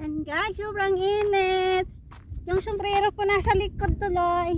And guys, sobrang init. Yung sombrero ko nasa likod tuloy.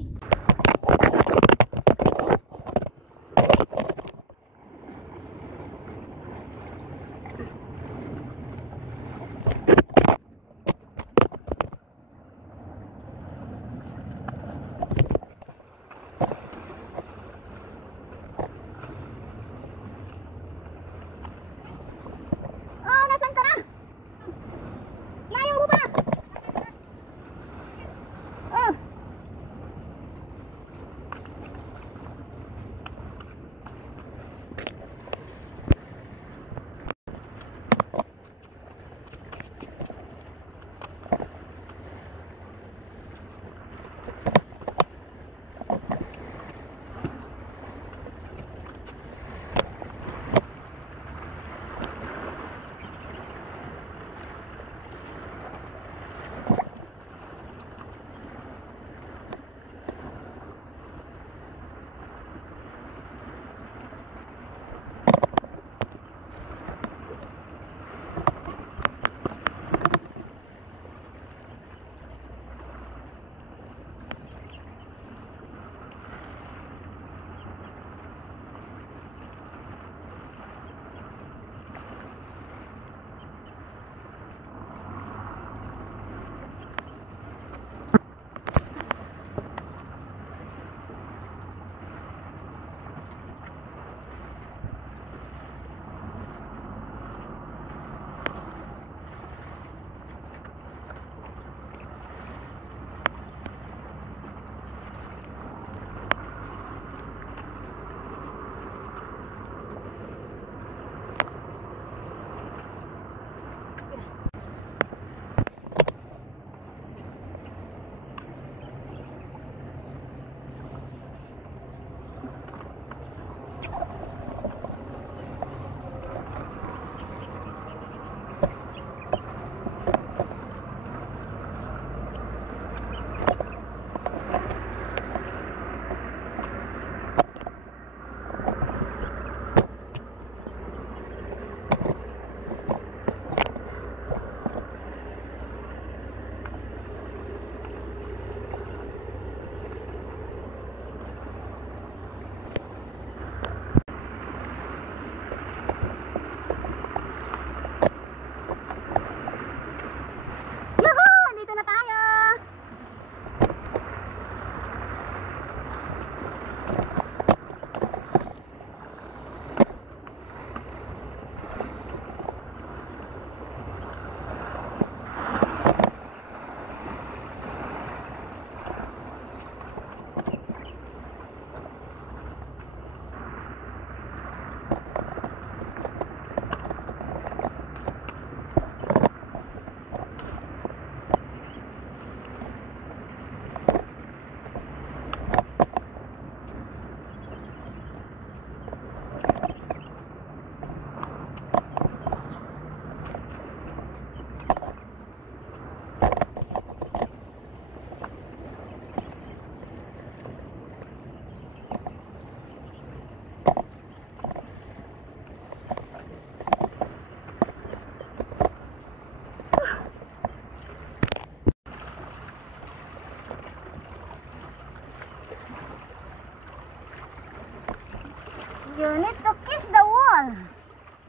You need to kiss the wall.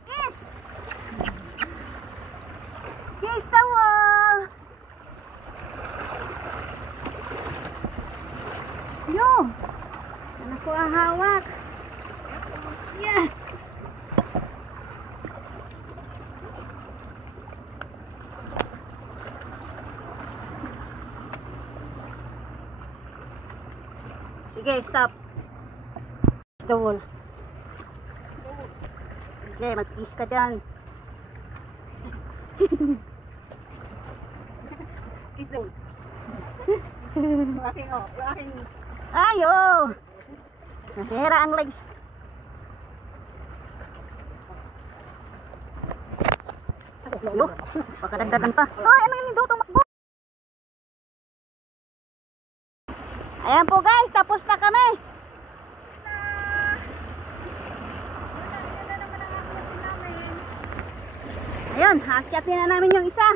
Kiss. Kiss the wall. Yo. Anak ko ang hawak. Yeah. Sige, stop. Kiss the wall. Okay, mag-kiss ka dyan. Kiss daw. Yung aking... Ayo! Nasira ang legs. Yo, baka dagdagan pa. Ay, ano yung daw tumakbo? Ayan po guys, tapos na kami. Ayun, haakyatin na namin yung isa.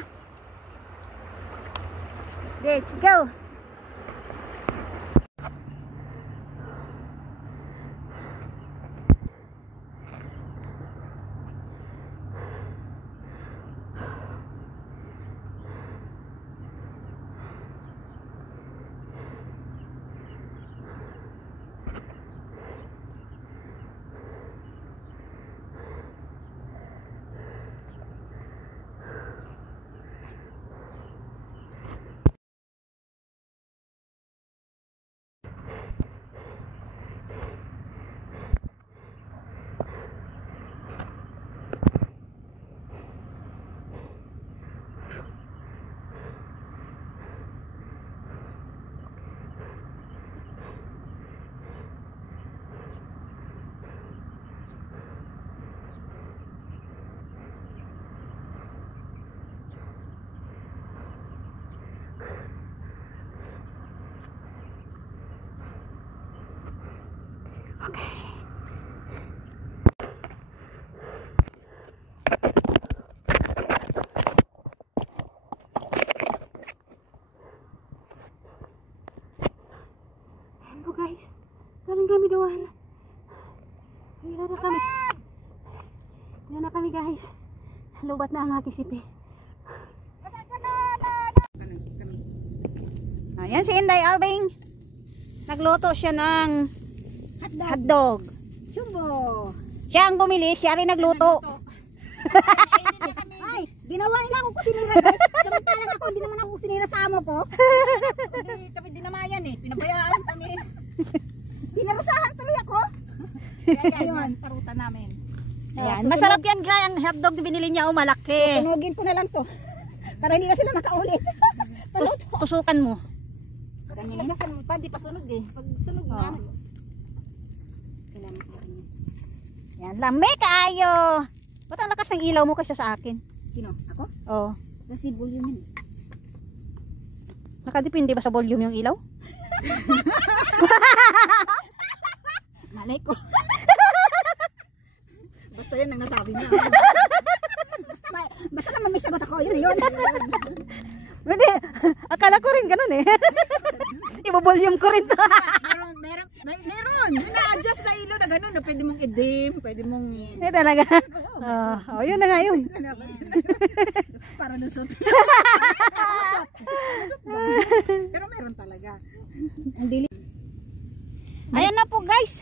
Let's go. Ayan po guys, galing kami doon. Hira na kami. Hira na kami guys. Lubat na ang aking sipi. Ayan si Inday Albing. Nagluto siya ng hotdog. Jumbo. Siya ang bumili, siya rin nagluto. Ay, ginawa nila ako kusinira guys. Samantalang ako, hindi naman ako kusinira sa amo ko. Hindi kami dinamayan eh. Pinabayaan kami. Pinarusahan tuloy ako. Kaya yun, parusa namin. Ayan, masarap yan guys. Ang hotdog na binili niya, malaki. Sunugin ko na lang to. Para hindi na sila makaulit. Tusukan mo. Kanina pa, di pa sunog eh. Pag sunog na. Kailangan ko rin. Yan, lami kaayo. Ba't ang lakas ng ilaw mo kaysa sa akin? Sino? Ako? Oo. Kasi volume yun. Nakadepende ba sa volume yung ilaw? Malay ko. Basta yun ang nasabi niya. Basta naman may sagot ako. Yun na yun. Hindi, akala ko rin ganun eh. Ibo-volume ko rin to. Meron. Na-adjust na ilaw na gano'n. Pwede mong i-dim. Pwede mong... Hindi talaga. Oh, yun na nga yun. Para lusot. Pero meron talaga. Ang dili. Ayan na po guys.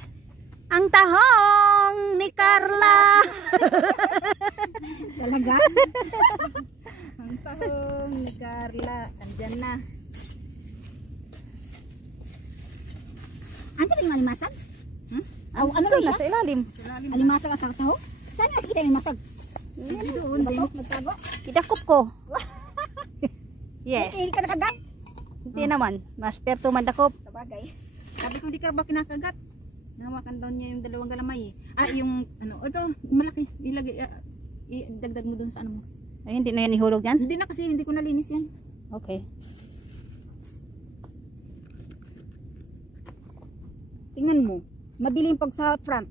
Ang tahong ni Carla. Talaga? Ang tahong ni Carla. Andyan na. Andyan yung alimasag? Ano lang nasa ilalim? Alimasag ang sa tahong? Saan nga nakikita yung alimasag? Yan doon. Bayo nagtago. Idakop ko. Yes. Hindi ka nakagat? Hindi naman. Master to mandakop. Sabagay. Sabi ko hindi ka ba kinakagat? Nahawakan daw niya yung dalawang galamay eh. Ah, yung ano, ito malaki. Ilagay, idagdag mo doon sa ano mo. Ay, hindi na yan ihulog yan? Hindi na kasi, hindi ko nalinis yan. Okay. Tingnan mo, madilim pag sa front.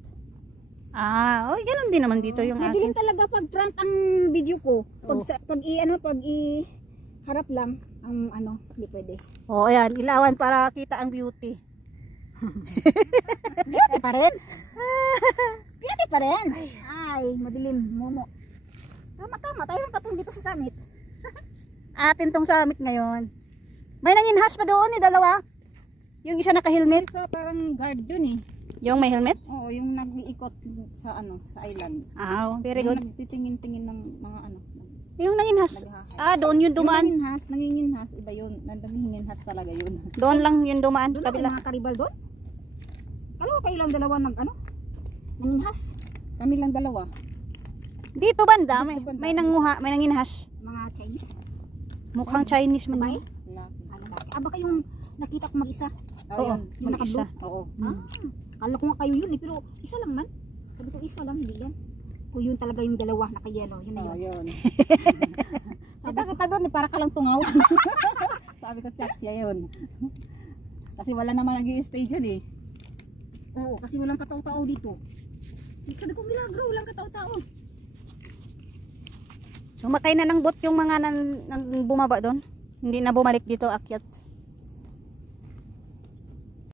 Ah, oh, ganun din naman dito yung Madilim akin. talaga pag front ang video ko. Pag Oh. pag harap lang ang ano, hindi pwede. Oh, ayan, ilawan para kita ang beauty. Beauty pa rin. Beauty pa rin. Ay, madilim, momo. Tama, tayo lang patong dito sa summit. Atin tong summit ngayon. May nanginhas pa doon, dalawa. Yung isa naka-helmet. Sa parang guard dun eh. Yung may helmet? Oo, yung nag-iikot sa ano, sa island. Ah, very Yung good. nagtitingin-tingin ng mga ano. Yung nanginhas. Ah, doon yung dumaan. Yung nanginginhas, iba yun. Nanginginhas talaga yun. Doon lang yung dumaan sa Doon kabila. mga karibal doon? Kalo kayo lang dalawa nanginhas? Kami lang dalawa. Dito banda, may nanguha, may nanginhas. Mga Chinese. Mukhang Chinese man Babae? yun. Baka yung nakita ko mag-isa. Oo, yung mag-isa. Oo. Kala ko nga kayo yun eh, pero isa lang man. Sabi ko isa lang, hindi yan. Kung yun talaga yung dalawa naka-yellow, yun na yun. Sabi kita doon, para ka lang tungaw. Sabi ko, check siya yun. Kasi wala naman nag-i-stay dyan eh. Oo, kasi walang katao-tao dito. Sabi ko, milagro, walang katao-tao. Sumakay na ng boat yung mga bumaba doon. Hindi na bumalik dito akyat.